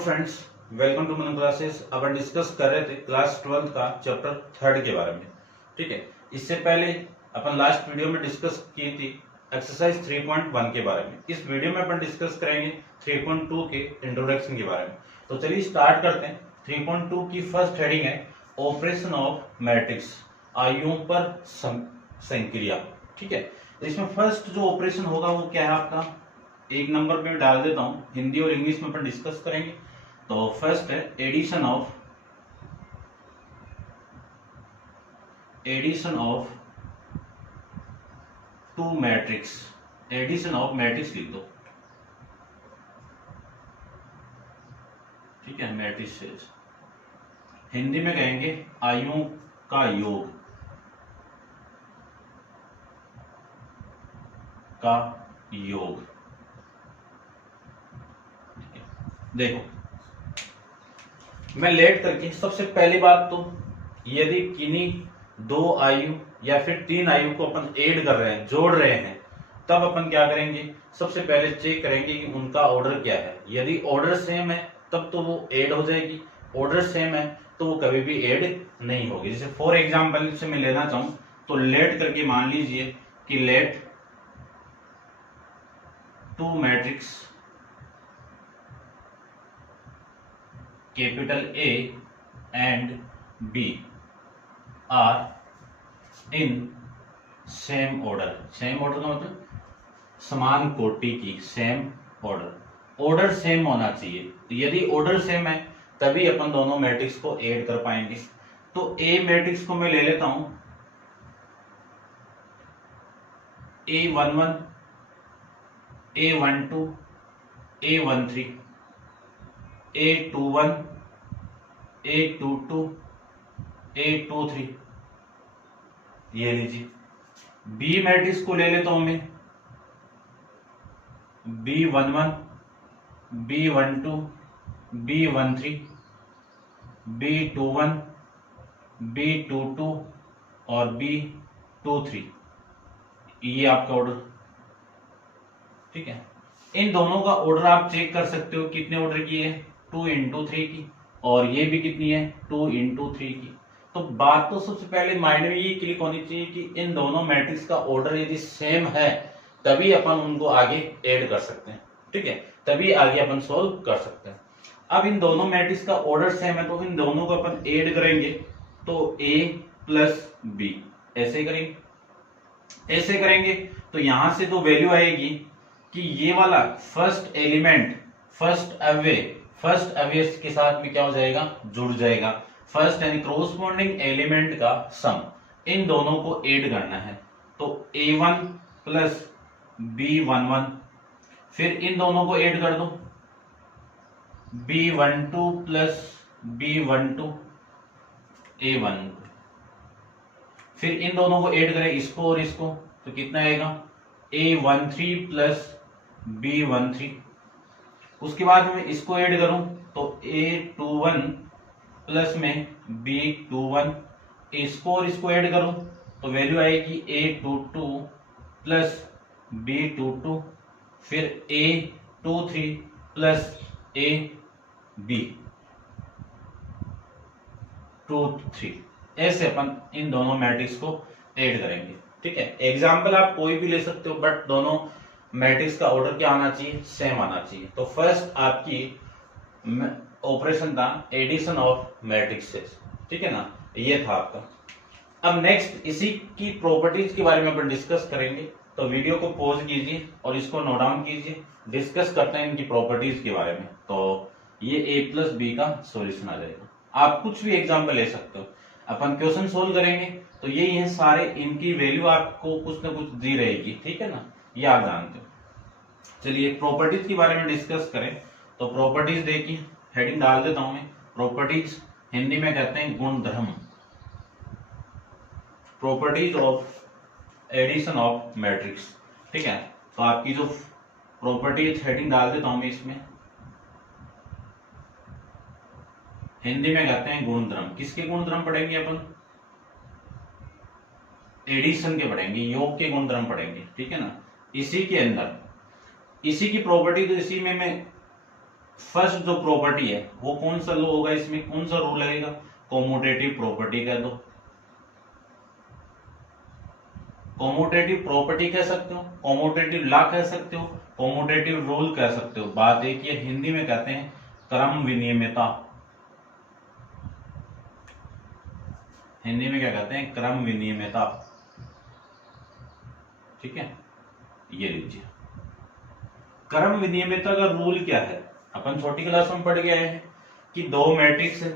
Friends, welcome to Manu classes. अपन discuss कर रहे थे क्लास 12 का चैप्टर 3 के बारे में। ठीक है, इससे पहले अपन लास्ट वीडियो में डिस्कस की थी एक्सरसाइज 3.1 के बारे में। इस वीडियो में अपन डिस्कस करेंगे 3.2 के इंट्रोडक्शन के बारे में। तो चलिए स्टार्ट करते हैं। 3.2 की फर्स्ट हेडिंग है ऑपरेशन ऑफ मैट्रिक्स, आयुओं पर संक्रिया। ठीक है, तो इसमें फर्स्ट जो ऑपरेशन होगा वो क्या है आपका, एक नंबर पे डाल देता हूं, हिंदी और इंग्लिश में अपन डिस्कस करेंगे। तो फर्स्ट है addition of two matrix. Addition of matrix लिख दो। ठीक है, मैट्रिसेस हिंदी में कहेंगे आयुओं का योग देखो, मैं लेट करके सबसे पहली बात तो यदि किन्हीं दो आयु या फिर तीन आयु को अपन ऐड कर रहे हैं, जोड़ रहे हैं, तब अपन क्या करेंगे, सबसे पहले चेक करेंगे कि उनका ऑर्डर क्या है। यदि ऑर्डर सेम है तब तो वो ऐड हो जाएगी, ऑर्डर सेम है तो वो कभी भी ऐड नहीं होगी। जैसे फॉर एग्जाम्पल से मैं लेना चाहूं तो लेट करके मान लीजिए कि let two matrix capital A and B are in same order. Same order का मतलब समान कोटि की, सेम ऑर्डर। ऑर्डर सेम होना चाहिए। तो यदि ऑर्डर सेम है तभी अपन दोनों मैट्रिक्स को ऐड कर पाएंगे। तो A मैट्रिक्स को मैं ले लेता हूं A11, A12, A13, A21, A22, A23, ये लीजिए। बी मैट्रिक्स को ले लेता हूं मैं B11, B12, B13, B21, B22 और B23, ये आपका ऑर्डर। ठीक है, इन दोनों का ऑर्डर आप चेक कर सकते हो, कितने ऑर्डर की है, 2 into 3 की, और ये भी कितनी है, 2 into 3 की। तो बात तो सबसे पहले माइंड में ये क्लिक होनी चाहिए कि इन दोनों मैट्रिक्स का ऑर्डर यदि सेम है तभी अपन उनको आगे ऐड कर सकते हैं। ठीक है, तभी आगे अपन सोल्व कर सकते हैं। अब इन दोनों मैट्रिक्स का ऑर्डर सेम है तो इन दोनों को अपन ऐड करेंगे तो A प्लस B, ऐसे करेंगे तो यहां से तो वैल्यू आएगी कि ये वाला फर्स्ट एलिमेंट फर्स्ट अवे के साथ में क्या हो जाएगा, जुड़ जाएगा। फर्स्ट यानी क्रोस्पोंडिंग एलिमेंट का सम, इन दोनों को ऐड करना है। तो A1 प्लस B11, फिर इन दोनों को ऐड कर दो B12 प्लस B12 A1, फिर इन दोनों को ऐड करें इसको और इसको तो कितना आएगा A13 प्लस B13। उसके बाद मैं इसको ऐड करूं तो A21 प्लस में B21, इसको और इसको ऐड करूं तो वैल्यू आएगी A22 प्लस B22, फिर A23 प्लस AB23। ऐसे अपन इन दोनों मैट्रिक्स को ऐड करेंगे। ठीक है, एग्जाम्पल आप कोई भी ले सकते हो बट दोनों मैट्रिक्स का ऑर्डर क्या आना चाहिए, सेम आना चाहिए। तो फर्स्ट आपकी ऑपरेशन था एडिशन ऑफ मैट्रिक्सेस। ठीक है ना, ये था आपका। अब नेक्स्ट इसी की प्रॉपर्टीज के बारे में अपन डिस्कस करेंगे। तो वीडियो को पॉज कीजिए और इसको नोट डाउन कीजिए, डिस्कस करते हैं इनकी प्रॉपर्टीज के बारे में। तो ये A प्लस B का सॉल्यूशन आ जाएगा। आप कुछ भी एग्जाम्पल ले सकते हो, अपन क्वेश्चन सोल्व करेंगे तो यही है सारे, इनकी वैल्यू आपको कुछ ना कुछ दी रहेगी। ठीक है ना, ये आप जानते हो। चलिए प्रॉपर्टीज के बारे में डिस्कस करें। तो प्रॉपर्टीज देखिए, हेडिंग डाल देता हूं मैं, प्रॉपर्टीज हिंदी में कहते हैं गुण धर्म। Properties of addition of matrix. ठीक है, तो आपकी जो प्रॉपर्टीज हेडिंग डाल देता हूं मैं इसमें, हिंदी में कहते हैं गुणधर्म। किसके गुणधर्म पढ़ेंगे अपन, एडिशन के पढ़ेंगे, योग के गुणधर्म पढ़ेंगे। ठीक है ना, इसी के अंदर इसी की प्रॉपर्टी, तो इसी में मैं फर्स्ट जो प्रॉपर्टी है वो कौन सा लॉ होगा, इसमें कौन सा रूल लगेगा, कॉम्यूटेटिव प्रॉपर्टी कह दो, कॉम्यूटेटिव प्रॉपर्टी कह सकते हो, कॉम्यूटेटिव लॉ कह सकते हो, कॉम्यूटेटिव रूल कह सकते हो। बात एक ही है, हिंदी में कहते हैं क्रम विनियमिता। हिंदी में क्या कहते हैं, क्रम विनियमिता। ठीक है, ये लीजिए क्रम विनियमिता का रूल क्या है। अपन छोटी क्लास में पढ़ गए हैं कि दो मैट्रिक्स है,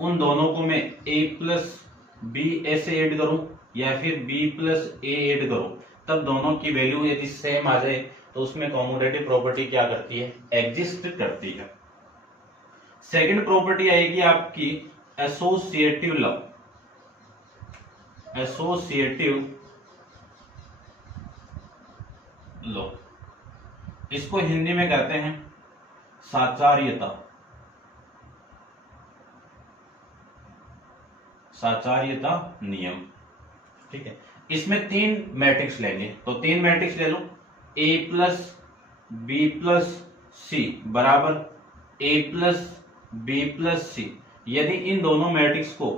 उन दोनों को मैं a प्लस बी ऐसे ऐड करूं या फिर b प्लस ए ऐड करूं, तब दोनों की वैल्यू यदि सेम आ जाए तो उसमें कॉम्यूटेटिव प्रॉपर्टी क्या करती है, एग्जिस्ट करती है। सेकंड प्रॉपर्टी आएगी आपकी एसोसिएटिव लॉ। एसोसिएटिव लॉ, इसको हिंदी में कहते हैं साचार्यता। साचार्यता नियम। ठीक है, इसमें तीन मैट्रिक्स लेंगे, तो तीन मैट्रिक्स ले लो, a प्लस बी प्लस सी बराबर a प्लस बी प्लस सी। यदि इन दोनों मैट्रिक्स को,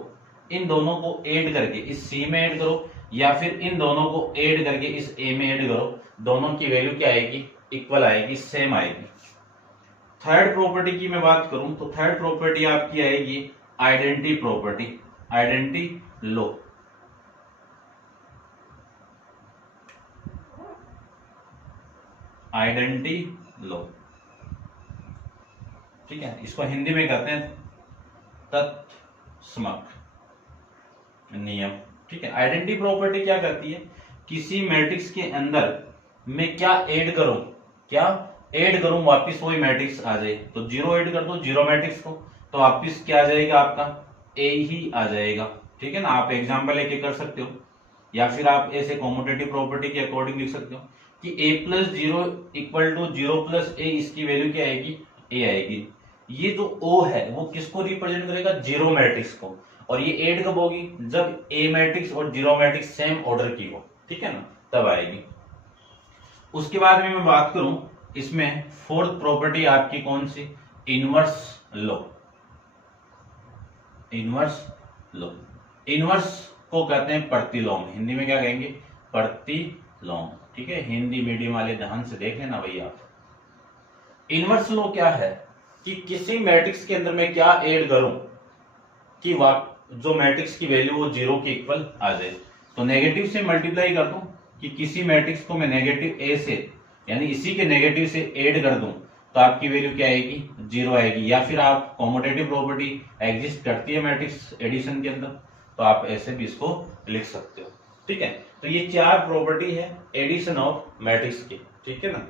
इन दोनों को ऐड करके इस c में ऐड करो या फिर इन दोनों को ऐड करके इस a में ऐड करो, दोनों की वैल्यू क्या आएगी, इक्वल आएगी, सेम आएगी। थर्ड प्रॉपर्टी की मैं बात करूं तो थर्ड प्रॉपर्टी आपकी आएगी identity property, identity law. Identity law, ठीक है, इसको हिंदी में कहते हैं तत्समक नियम। ठीक है, आइडेंटिटी प्रॉपर्टी क्या करती है, किसी मैट्रिक्स के अंदर मैं क्या ऐड करूं, क्या ऐड करूं वापिस वही मैट्रिक्स आ जाए, तो जीरो ऐड कर दो जीरो मैट्रिक्स को, तो वापिस क्या आ जाएगा आपका, ए ही आ जाएगा। ठीक है ना, आप एग्जाम्पल लेके कर सकते हो या फिर आप ऐसे कॉम्यूटेटिव प्रॉपर्टी के अकॉर्डिंग लिख सकते हो कि a plus zero equal to zero plus A, इसकी वैल्यू क्या आएगी, a आएगी। ये जो o है वो किसको रिप्रेजेंट करेगा, जीरो मैट्रिक्स को, और ये ऐड कब होगी, जब a मैट्रिक्स और जीरो मैट्रिक्स सेम ऑर्डर की हो। ठीक है ना, तब आएगी। उसके बाद में मैं बात करूं, इसमें फोर्थ प्रॉपर्टी आपकी कौन सी, inverse law. Inverse law, inverse को कहते हैं प्रतिलोम, हिंदी में क्या कहेंगे, प्रतिलोम। ठीक है, हिंदी मीडियम वाले ध्यान से देख लेना भैया। इनवर्स लॉ क्या है कि किसी मैट्रिक्स के अंदर मैं क्या ऐड करूं कि जो मैट्रिक्स की वैल्यू वो जीरो के इक्वल आ जाए, तो नेगेटिव से मल्टीप्लाई कर दूं कि किसी मैट्रिक्स को मैं नेगेटिव ए से यानी इसी के नेगेटिव से ऐड कर दूं तो आपकी वैल्यू क्या आएगी, जीरो आएगी। या फिर आप कॉम्यूटेटिव प्रॉपर्टी एग्जिस्ट करती है मैट्रिक्स एडिशन के अंदर, तो आप ऐसे भी इसको लिख सकते हो। ठीक है, तो ये चार प्रॉपर्टी है एडिशन ऑफ मैट्रिक्स की। ठीक है ना,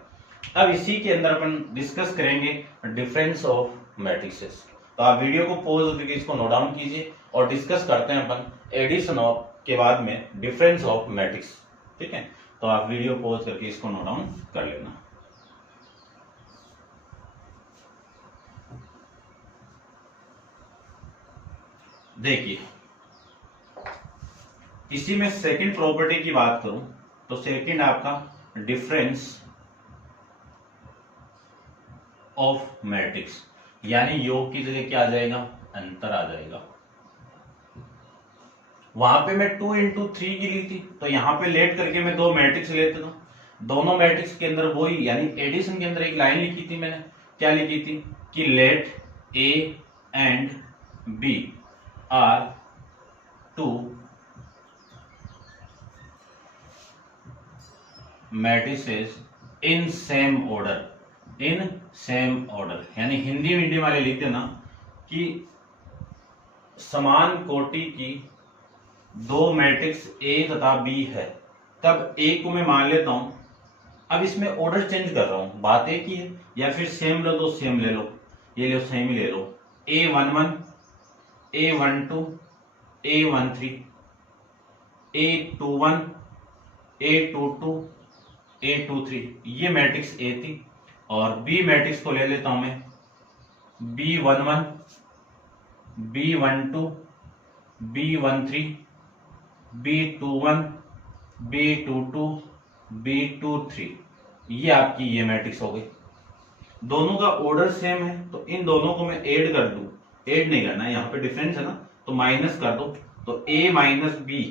अब इसी के अंदर अपन डिस्कस करेंगे डिफरेंस ऑफ मैट्रिक्सेस। तो आप वीडियो को पॉज करके इसको नोट डाउन कीजिए और डिस्कस करते हैं अपन एडिशन ऑफ के बाद में डिफरेंस ऑफ मैट्रिक्स। ठीक है, तो आप वीडियो पॉज करके इसको नोट डाउन कर लेना। देखिए, इसी में सेकंड प्रॉपर्टी की बात करूं तो सेकंड आपका डिफरेंस ऑफ मैट्रिक्स, यानी योग की जगह क्या आ जाएगा, अंतर आ जाएगा। वहां पे मैं 2 into 3 की ली थी, तो यहां पे लेट करके मैं दो मैट्रिक्स लेता हूं, दोनों मैट्रिक्स के अंदर वही यानी एडिशन के अंदर एक लाइन लिखी थी मैंने, क्या लिखी थी कि let A and B are two matrices in same order, in same order, यानी हिंदी मीडियम वाले लिखते ना कि समान कोटि की दो मैट्रिक्स ए तथा बी है, तब ए को मैं मान लेता हूं, अब इसमें ऑर्डर चेंज कर रहा हूं, बात एक ही है, या फिर सेम लो तो सेम ले लो, ये लो सेम ही ले लो, A11 A12 A13 A21 A22 A23, ये मैट्रिक्स ए थी, और बी मैट्रिक्स को ले लेता हूं मैं B11 B12 B13 B21 B22 B23, ये आपकी ये मैट्रिक्स हो गई। दोनों का ऑर्डर सेम है तो इन दोनों को मैं ऐड कर दूं, ऐड नहीं करना है, यहाँ पे डिफरेंस है ना, तो माइनस कर दो, तो a माइनस बी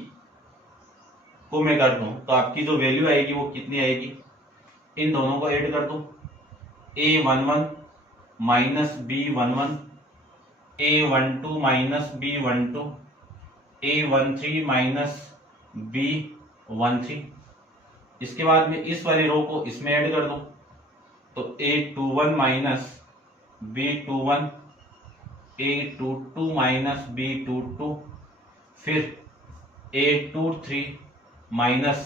को मैं कर दूं तो आपकी जो वैल्यू आएगी वो कितनी आएगी, इन दोनों को ऐड कर दो, a11 minus b11, a12 minus b12, a13 minus b13। इसके बाद में इस वाली रो को इसमें ऐड कर दो, तो a21 minus b21, a22 minus b22, फिर a23 माइनस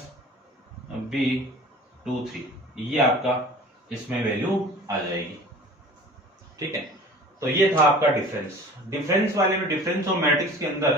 b23, ये आपका इसमें वैल्यू आ जाएगी। ठीक है, तो ये था आपका डिफरेंस। डिफरेंस वाले में, डिफरेंस ऑफ मैट्रिक्स के अंदर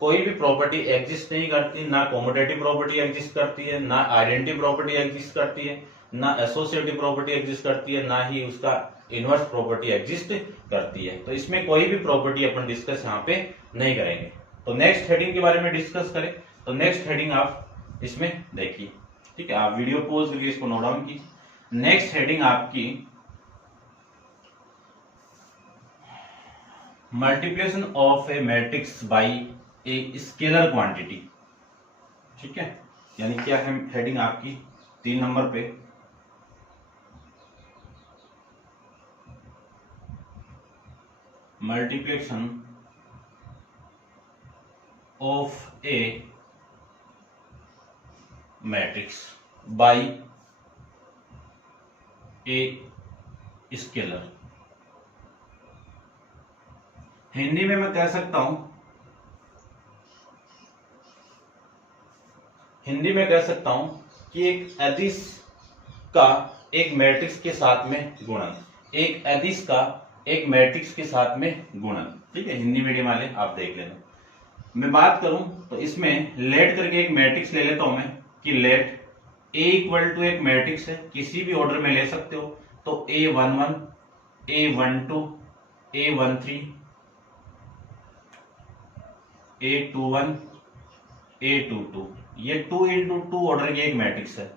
कोई भी प्रॉपर्टी एग्जिस्ट नहीं करती, ना कॉम्युटेटिव प्रॉपर्टी एग्जिस्ट करती है, ना आइडेंटिटी प्रॉपर्टी एग्जिस्ट करती है, ना एसोसिएटिव प्रॉपर्टी एग्जिस्ट करती है, ना ही उसका इनवर्स प्रॉपर्टी एग्जिस्ट करती है। तो इसमें कोई भी प्रॉपर्टी अपन डिस्कस यहाँ पे नहीं करेंगे। तो नेक्स्ट हेडिंग के बारे में डिस्कस करें, तो नेक्स्ट हेडिंग आप इसमें देखिए। ठीक है, आप वीडियो पॉज करके इसको नोट डाउन कीजिए। नेक्स्ट हेडिंग आपकी multiplication of A matrix bye a scalar quantity. ठीक है, यानी क्या है हेडिंग आपकी 3 नंबर पे, multiplication of A matrix bye a scalar. Hindi में मैं कह सकता हूं, हिंदी में कह सकता हूं कि एक अदिश का एक मैट्रिक्स के साथ में गुणन, एक अदिश का एक मैट्रिक्स के साथ में गुणन। ठीक है, हिंदी मीडियम वाले आप देख लेना। मैं बात करूं तो इसमें लेट करके एक मैट्रिक्स ले लेता हूं मैं, कि लेट ए इक्वल टू एक मैट्रिक्स है, किसी भी ऑर्डर में ले सकते हो, तो a11, a12, a13, a21, a22, ये 2 इंटू 2 ऑर्डर की एक मैट्रिक्स है।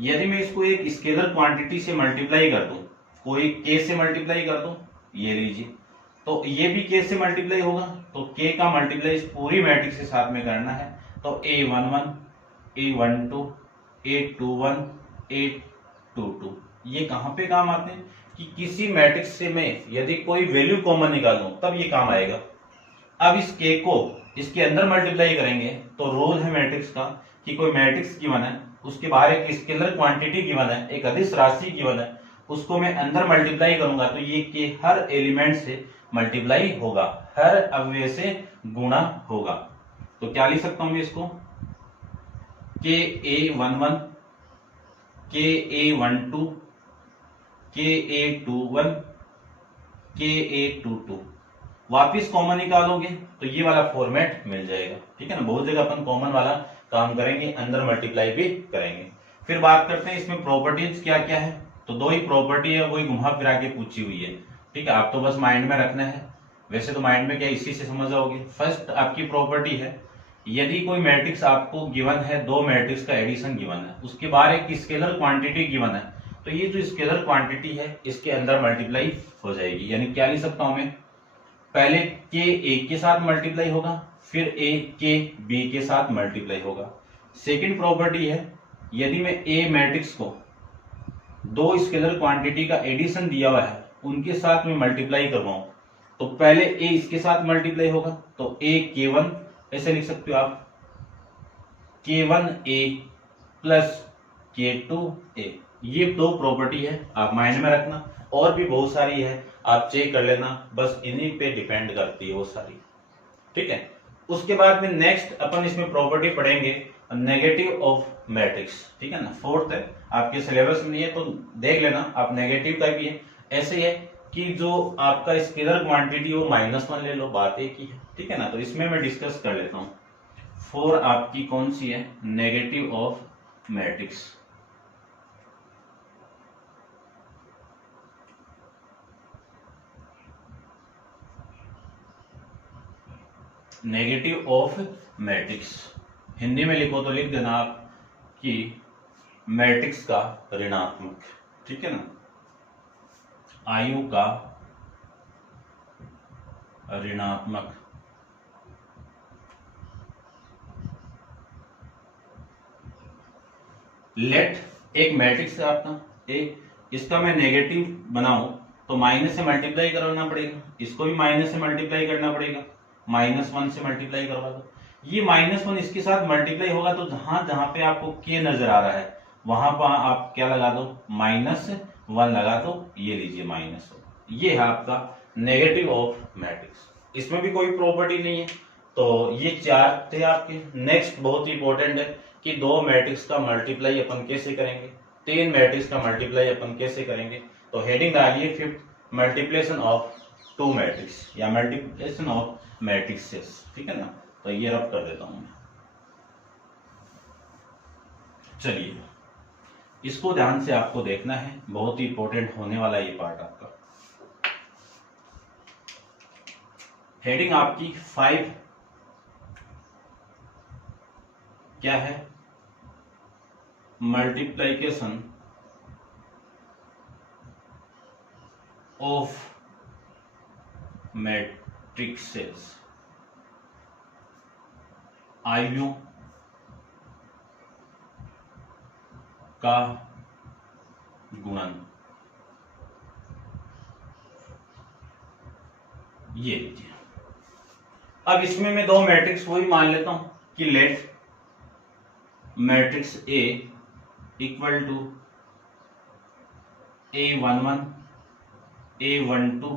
यदि मैं इसको एक स्केलर क्वांटिटी से मल्टीप्लाई कर दूं, कोई k से मल्टीप्लाई कर दूं, ये लीजिए, तो ये भी k से मल्टीप्लाई होगा, तो k का मल्टीप्लाई इस पूरी मैट्रिक्स के साथ में करना है, तो a11, a12, a21, a22, ये कहां पे काम आते हैं कि किसी मैट्रिक्स से मैं यदि कोई वैल्यू कॉमन निकालूं तब ये काम आएगा। अब इस k को इसके अंदर मल्टीप्लाई करेंगे, तो रूल है मैट्रिक्स का कि कोई मैट्रिक्स गिवन है, उसके बाहर एक स्केलर क्वांटिटी गिवन है, एक अदिश राशि गिवन है, उसको मैं अंदर मल्टीप्लाई करूंगा तो ये k हर एलिमेंट से मल्टीप्लाई होगा, हर अवयव से गुणा होगा। तो क्या लिख सकता हूं मैं इसको, ka11, ka12, ka21, ka22, वापिस कॉमन निकालोगे तो ये वाला फॉर्मेट मिल जाएगा। ठीक है ना, बहुत जगह अपन कॉमन वाला काम करेंगे, अंदर मल्टीप्लाई भी करेंगे। फिर बात करते हैं इसमें प्रॉपर्टीज क्या क्या है, तो 2 ही प्रॉपर्टी है, वही घुमा फिरा के पूछी हुई है। ठीक है, आप तो बस माइंड में रखना है, वैसे तो माइंड में क्या इसी से समझ जाओगे। फर्स्ट आपकी प्रॉपर्टी है, यदि कोई मैट्रिक्स आपको गिवन है, 2 मैट्रिक्स का एडिशन गिवन है, उसके बाहर एक स्केलर क्वांटिटी गिवन है, तो ये जो स्केलर क्वांटिटी है इसके अंदर मल्टीप्लाई हो जाएगी। यानी क्या लिख सकता हूं मैं, पहले k a के साथ मल्टीप्लाई होगा, फिर a k b के साथ मल्टीप्लाई होगा। सेकंड प्रॉपर्टी है, यदि मैं a मैट्रिक्स को 2 स्केलर क्वांटिटी का एडिशन दिया हुआ है उनके साथ में मल्टीप्लाई करवाऊं, तो पहले a इसके साथ मल्टीप्लाई होगा, तो a k1 ऐसे लिख सकते हो आप, k1a प्लस k2a। ये 2 प्रॉपर्टी है, आप माइंड में रखना, और भी बहुत सारी है, आप चेक कर लेना, बस इन्हीं पे डिपेंड करती है वो सारी। ठीक है, उसके बाद में नेक्स्ट अपन इसमें प्रॉपर्टी पढ़ेंगे नेगेटिव ऑफ मैट्रिक्स। ठीक है ना, 4th है, आपके सिलेबस में नहीं है तो देख लेना आप, नेगेटिव का भी है। ऐसे है कि जो आपका स्केलर क्वांटिटी वो -1 ले लो, बात एक ही है। ठीक है ना, तो इसमें मैं डिस्कस कर लेता हूं। 4 आपकी कौन सी है, negative of matrix. Negative of matrix Hindi में लिखो तो लिख देना आप कि मैट्रिक्स का ऋणात्मक। ठीक है ना, आयु का ऋणात्मक। लेट एक मैट्रिक्स है आपका एक, इसका मैं नेगेटिव बनाऊं तो माइनस से मल्टीप्लाई करना पड़ेगा, इसको भी माइनस से मल्टीप्लाई करना पड़ेगा, -1 से मल्टीप्लाई करवा दो। ये -1 इसके साथ मल्टीप्लाई होगा तो जहां जहां पे आपको के नजर आ रहा है वहां पर आप क्या लगा दो, -1 लगा दो। ये लीजिए -1, ये है आपका नेगेटिव ऑफ मैट्रिक्स। इसमें भी कोई प्रॉपर्टी नहीं है। तो ये 4 थे आपके। नेक्स्ट बहुत इंपॉर्टेंट है कि 2 मैट्रिक्स का मल्टीप्लाई अपन कैसे करेंगे, 3 मैट्रिक्स का मल्टीप्लाई अपन कैसे करेंगे। तो हेडिंग डालिए 5th मल्टीप्लिकेशन ऑफ 2 मैट्रिक्स या मल्टीप्लिकेशन ऑफ मैट्रिक्सेस, ठीक है ना। तो ये रब कर देता हूं मैं। चलिए इसको ध्यान से आपको देखना है, बहुत ही इंपॉर्टेंट होने वाला ये पार्ट आपका। हेडिंग आपकी 5 क्या है, मल्टीप्लिकेशन ऑफ मैट्रिक्सेस, आयु का गुणन। ये लीजिए। अब इसमें मैं 2 मैट्रिक्स वही मान लेता हूं कि let matrix A equal to A11, A12,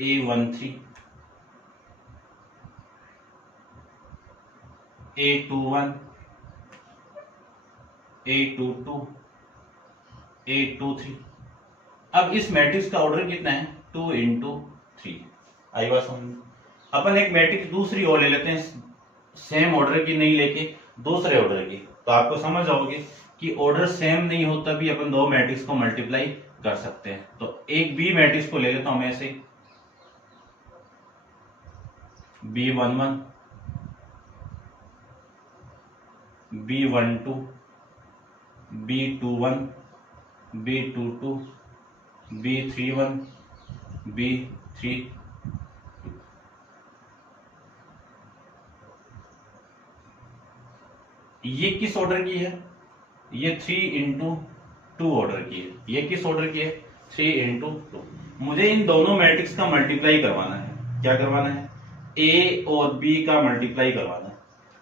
A13, A21, A22, A23। अब इस मैट्रिक्स का ऑर्डर कितना है, 2 × 3। आई बात समझ। अपन एक मैट्रिक्स दूसरी और ले लेते हैं, सेम ऑर्डर की नहीं लेके दूसरे ऑर्डर की, तो आपको समझ जाओगे कि ऑर्डर सेम नहीं होता भी अपन 2 मैट्रिक्स को मल्टीप्लाई कर सकते हैं। तो एक बी मैट्रिक्स को ले लेता हूं मैं ऐसे, B11, B12, B21, B22, B31, B32। ये किस ऑर्डर की है, ये 3 × 2 ऑर्डर की है। ये किस ऑर्डर की है, 3 × 2। मुझे इन दोनों मैट्रिक्स का मल्टीप्लाई करवाना है। क्या करवाना है, ए और बी का मल्टीप्लाई करवाना है।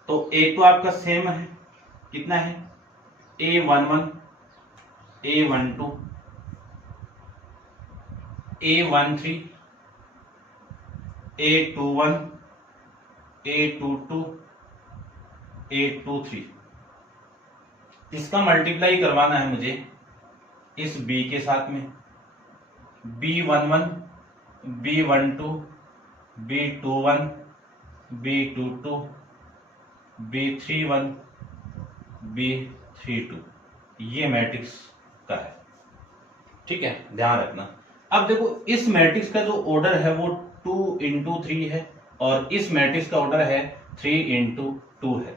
तो ए तो आपका सेम है, कितना है, A11, A12, A13, A21, A22, A23। इसका मल्टीप्लाई करवाना है मुझे इस b के साथ में, B11, B12, B21, B22, B31, B32। ये मैट्रिक्स का है, ठीक है, ध्यान रखना। अब देखो इस मैट्रिक्स का जो ऑर्डर है वो 2 × 3 है और इस मैट्रिक्स का ऑर्डर है 3 × 2 है।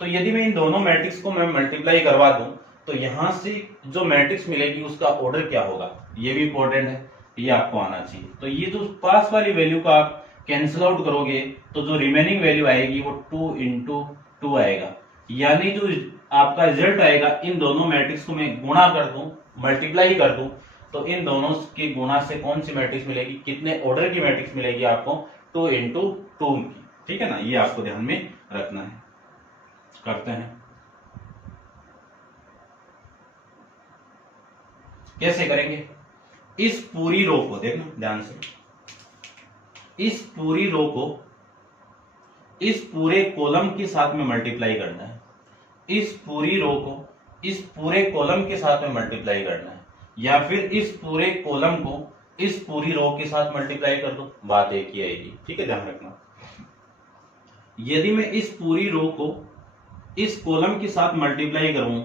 तो यदि मैं इन दोनों मैट्रिक्स को मैं मल्टीप्लाई करवा दूं तो यहां से जो मैट्रिक्स मिलेगी उसका ऑर्डर क्या होगा, ये भी इंपॉर्टेंट है, ये आपको आना चाहिए। तो ये जो पास वाली वैल्यू का आप कैंसिल आउट करोगे तो जो रिमेनिंग वैल्यू आएगी वो 2 × 2 आएगा। यानी जो आपका रिजल्ट आएगा, इन दोनों मैट्रिक्स को मैं गुणा कर दूं, मल्टीप्लाई कर दूं, तो इन दोनों के गुणा से कौन सी मैट्रिक्स मिलेगी, कितने ऑर्डर की मैट्रिक्स मिलेगी आपको, 2 × 2 की, ठीक है ना। ये आपको ध्यान में रखना है। करते हैं, कैसे करेंगे, इस पूरी रो को देखना ध्यान से, इस पूरी रो को इस पूरे कॉलम के साथ में मल्टीप्लाई करना है, इस पूरी रो को इस पूरे कॉलम के साथ में मल्टीप्लाई करना है, या फिर इस पूरे कॉलम को इस पूरी रो के साथ मल्टीप्लाई कर दो, बात एक ही आएगी, ठीक है, ध्यान रखना। यदि मैं इस पूरी रो को इस कॉलम के साथ मल्टीप्लाई करूं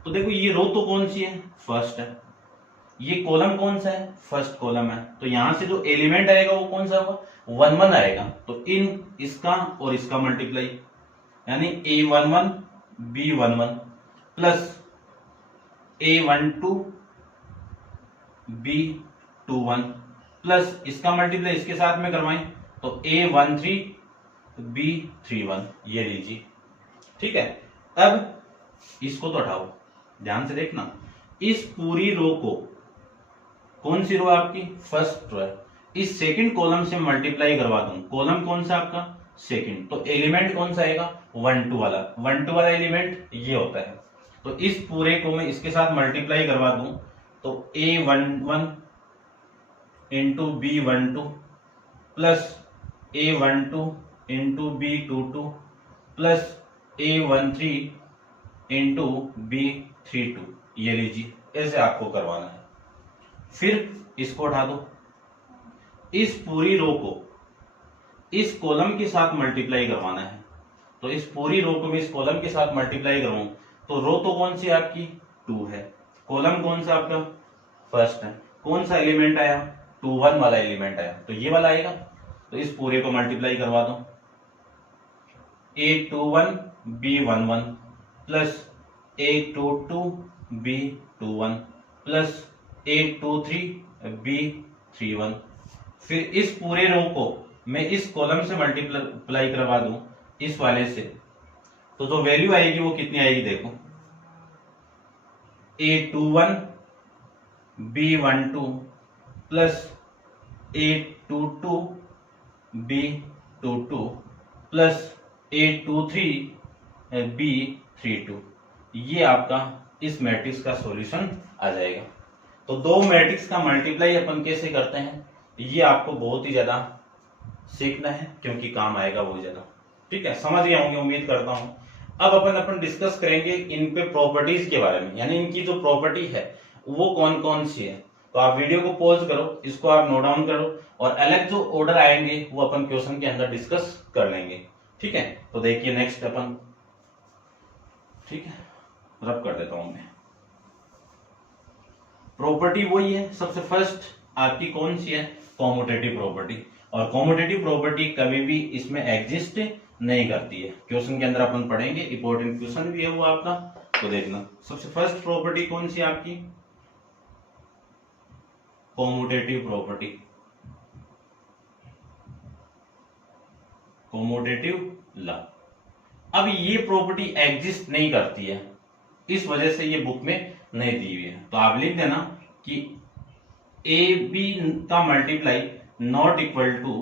तो देखो ये रो तो कौन सी है, फर्स्ट है, ये कॉलम कौन सा है, फर्स्ट कॉलम है। तो यहां से जो एलिमेंट आएगा वो कौन सा होगा, 1 1 आएगा। तो इन इसका और इसका मल्टीप्लाई, यानी A11 B11 plus A12 B12 A21 plus इसका मल्टीप्लाई इसके साथ में करवाएं तो A13 B31, ये लीजिए। ठीक है, अब इसको तो हटाओ, ध्यान से देखना, इस पूरी रो को, कौन सी रो है आपकी, फर्स्ट रो है, इस सेकंड कॉलम से मल्टीप्लाई करवा दूं, कॉलम कौन सा आपका, सेकंड, तो एलिमेंट कौन सा आएगा, 1 2 वाला, 1 2 वाला एलिमेंट ये होता है। तो इस पूरे को मैं इसके साथ मल्टीप्लाई करवा दूं तो A11 into B12 plus A12 into B22 plus A13 into B32, ये लीजिए, ऐसे आपको करवाना है। फिर इसको उठा दो, इस पूरी रो को इस कॉलम के साथ मल्टीप्लाई करवाना है, तो इस पूरी रो को मैं इस कॉलम के साथ मल्टीप्लाई करूं तो रो तो कौन सी आपकी 2 है, कॉलम कौन सा आपका फर्स्ट है, कौन सा एलिमेंट आया 2 1 वाला एलिमेंट आया, तो ये वाला आएगा। तो इस पूरे को मल्टीप्लाई करवा दो, A21 B11 plus A22 B21 plus A23 B31। फिर इस पूरे रो को मैं इस कॉलम से मल्टीप्लाई करवा दूं इस वाले से, तो जो वैल्यू आएगी वो कितनी आएगी, देखो A21 B12 plus A22 B22 plus A23 B32, ये आपका इस मैट्रिक्स का सॉल्यूशन आ जाएगा। तो दो मैट्रिक्स का मल्टीप्लाई अपन कैसे करते हैं, ये आपको बहुत ही ज्यादा सीखना है, क्योंकि काम आएगा बहुत ज्यादा। ठीक है, समझ गए होंगे उम्मीद करता हूं। अब अपन डिस्कस करेंगे इन पे प्रॉपर्टीज के बारे में, यानी इनकी जो प्रॉपर्टी है वो कौन कौन सी है। तो आप वीडियो को पॉज करो, इसको आप नोट डाउन करो, और अलग जो ऑर्डर आएंगे वो अपन क्वेश्चन के अंदर डिस्कस कर लेंगे। ठीक है, तो देखिए नेक्स्ट अपन, ठीक है, रब कर देता हूं मैं। प्रॉपर्टी वही है, सबसे फर्स्ट आपकी कौन सी है, कॉम्यूटेटिव प्रॉपर्टी, और कॉम्यूटेटिव प्रॉपर्टी कभी भी इसमें एग्जिस्ट नहीं करती है। क्वेश्चन के अंदर अपन पढ़ेंगे, इंपॉर्टेंट क्वेश्चन भी है वो आपका, तो देखना। सबसे फर्स्ट प्रॉपर्टी कौन सी आपकी, कॉम्यूटेटिव प्रॉपर्टी, कॉम्यूटेटिव लॉ। अब ये प्रॉपर्टी एग्जिस्ट नहीं करती है, इस वजह से ये बुक में नहीं दी हुई है। तो आप लिख देना कि ए बी का multiply not equal to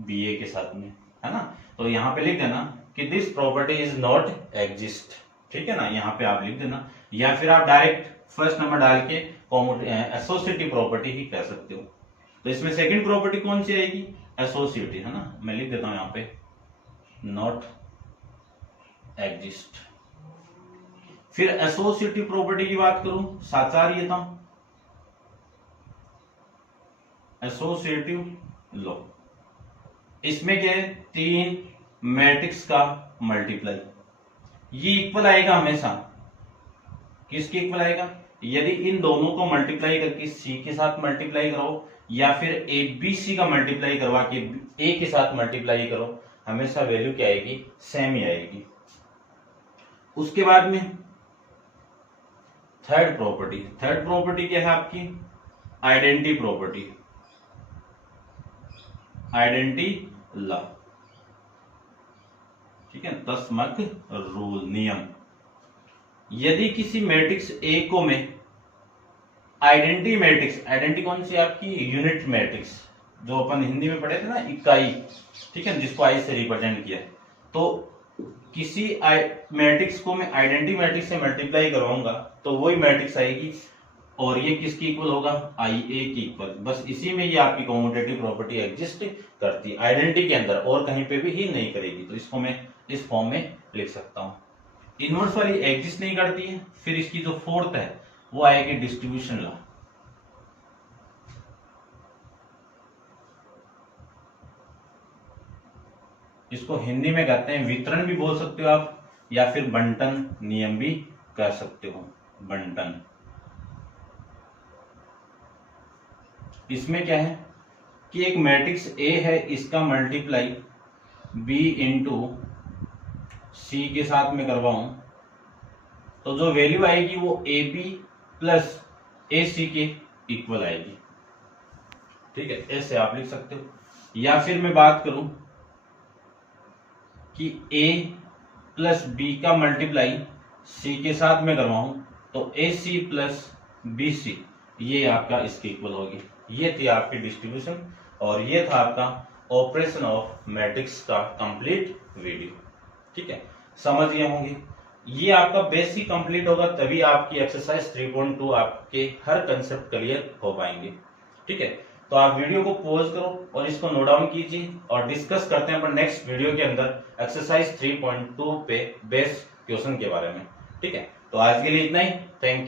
B A के साथ में, है ना। तो यहां पे लिख देना कि this property is not exist, ठीक है ना, यहां पे आप लिख देना, या फिर आप डायरेक्ट फर्स्ट नंबर डाल के एसोसिएटिव प्रॉपर्टी ही कह सकते हो। तो इसमें सेकंड प्रॉपर्टी कौन सी आएगी, एसोसिएटिव, है ना, मैं लिख देता हूं यहां पे नॉट एग्जिस्ट। फिर एसोसिएटिव प्रॉपर्टी की बात करूं, साचार्यता, एसोसिएटिव लॉ, इसमें क्या है, तीन मैट्रिक्स का मल्टीप्लाई, ये इक्वल आएगा हमेशा, किसके इक्वल आएगा, यदि इन दोनों को मल्टीप्लाई करके सी के साथ मल्टीप्लाई करो, या फिर ए बी सी का मल्टीप्लाई करवा के ए के साथ मल्टीप्लाई करो, हमेशा वैल्यू क्या आएगी, सेम ही आएगी। उसके बाद में थर्ड प्रॉपर्टी क्या है आपकी, आइडेंटिटी प्रॉपर्टी, आइडेंटिटी लॉ, ठीक है, तस्मक रूल, नियम। यदि किसी मैट्रिक्स ए को मैं आइडेंटिटी मैट्रिक्स, आइडेंटिटी कौन सी आपकी, यूनिट मैट्रिक्स, जो अपन हिंदी में पढ़े थे ना, इकाई, ठीक है, जिसको आई से रिप्रेजेंट किया, तो किसी मैट्रिक्स को मैं आइडेंटिटी मैट्रिक्स से मल्टीप्लाई करवाऊंगा तो वही मैट्रिक्स आएगी, और ये किसकी इक्वल होगा, आई ए की इक्वल। बस इसी में ये आपकी कॉम्यूटेटिव प्रॉपर्टी एग्जिस्ट करती है, आइडेंटिटी के अंदर, और कहीं पे भी ही नहीं करेगी। तो इसको मैं इस फॉर्म में लिख सकता हूं। इनवर्स वाली एग्जिस्ट नहीं करती है। फिर इसकी जो फोर्थ है वो आएगी डिस्ट्रीब्यूशन लॉ, इसको हिंदी में कहते हैं वितरण भी बोल सकते हो आप, या फिर बंटन नियम भी कह सकते हो, बंटन। इसमें क्या है कि एक मैट्रिक्स ए है, इसका मल्टीप्लाई बी इंटू सी के साथ में करवाऊं तो जो वैल्यू आएगी वो ए बी प्लस ए सी के इक्वल आएगी। ठीक है, ऐसे आप लिख सकते हो। या फिर मैं बात करूं कि a प्लस बी का मल्टीप्लाई सी के साथ में करवाऊं तो ए सी प्लस बी सी, ये आपका इसके इक्वल होगी। ये थी आपकी डिस्ट्रीब्यूशन और ये था आपका ऑपरेशन ऑफ मैट्रिक्स का कंप्लीट वीडियो। ठीक है, समझ गए होंगे। ये आपका बेसिक कंप्लीट होगा तभी आपकी एक्सरसाइज 3.2 आपके हर कंसेप्ट क्लियर हो पाएंगे। ठीक है, तो आप वीडियो को पॉज करो और इसको नोट डाउन कीजिए और डिस्कस करते हैं अपन नेक्स्ट वीडियो के अंदर एक्सरसाइज 3.2 पे बेस्ड क्वेश्चन के बारे में। ठीक है, तो आज के लिए इतना ही। Thank you.